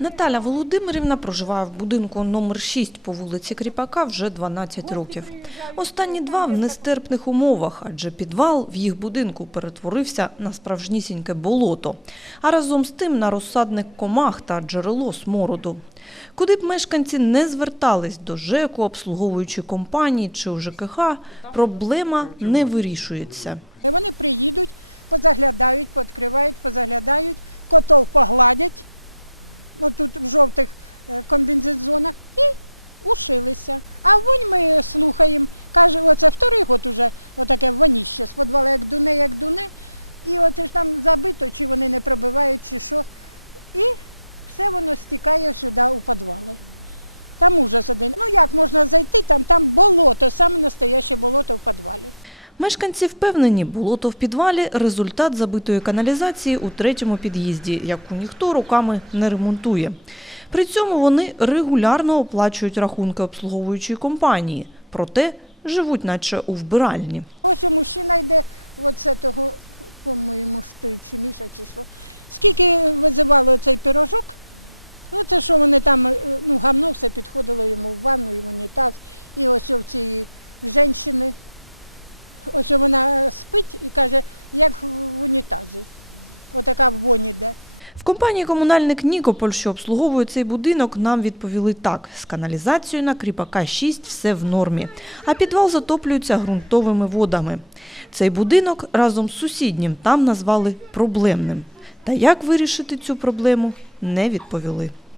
Наталя Володимирівна проживає в будинку номер 6 по вулиці Кріпака вже 12 років. Останні два в нестерпних умовах, адже підвал в їх будинку перетворився на справжнісіньке болото, а разом з тим на розсадник комах та джерело смороду. Куди б мешканці не звертались до ЖЕКу, обслуговуючої компанії чи у ЖКХ, проблема не вирішується. Вони приїдуть, позаглядають, пооткривають, позаглядають, котов погладять, отут в жовтих е, комбінезонах, і ушилися. А вонь ми слухаємо. Каже, оце вторий год уже отаке воніще з подвала, як дуне, як дуне. І оце ж там забито, чи вони не пробивають, чи що. І все воно стікає сюди у підвали. Там ужас один. Ну як можна зайти, там, там болото, саме настояще болото в підвалі. Мешканці впевнені, болото в підвалі – результат забитої каналізації у третьому під'їзді, яку ніхто руками не ремонтує. При цьому вони регулярно оплачують рахунки обслуговуючої компанії, проте живуть наче у вбиральні. Ось мужчина йде оце того, по-моєму, чи Міша, чи що. Скільки визивало цей пірожок, оце що вони там, е, ну, гамно все підходило йому в ванну, і в унітаз. І ось у цієї жінки, ось вона спить і каже, як в унітазі. Отака вонь іде. В компанії «Комунальник Нікополь», що обслуговує цей будинок, нам відповіли так. З каналізацією на Кріпака 6 все в нормі, а підвал затоплюється ґрунтовими водами. Цей будинок разом з сусіднім там назвали проблемним. Та як вирішити цю проблему, не відповіли.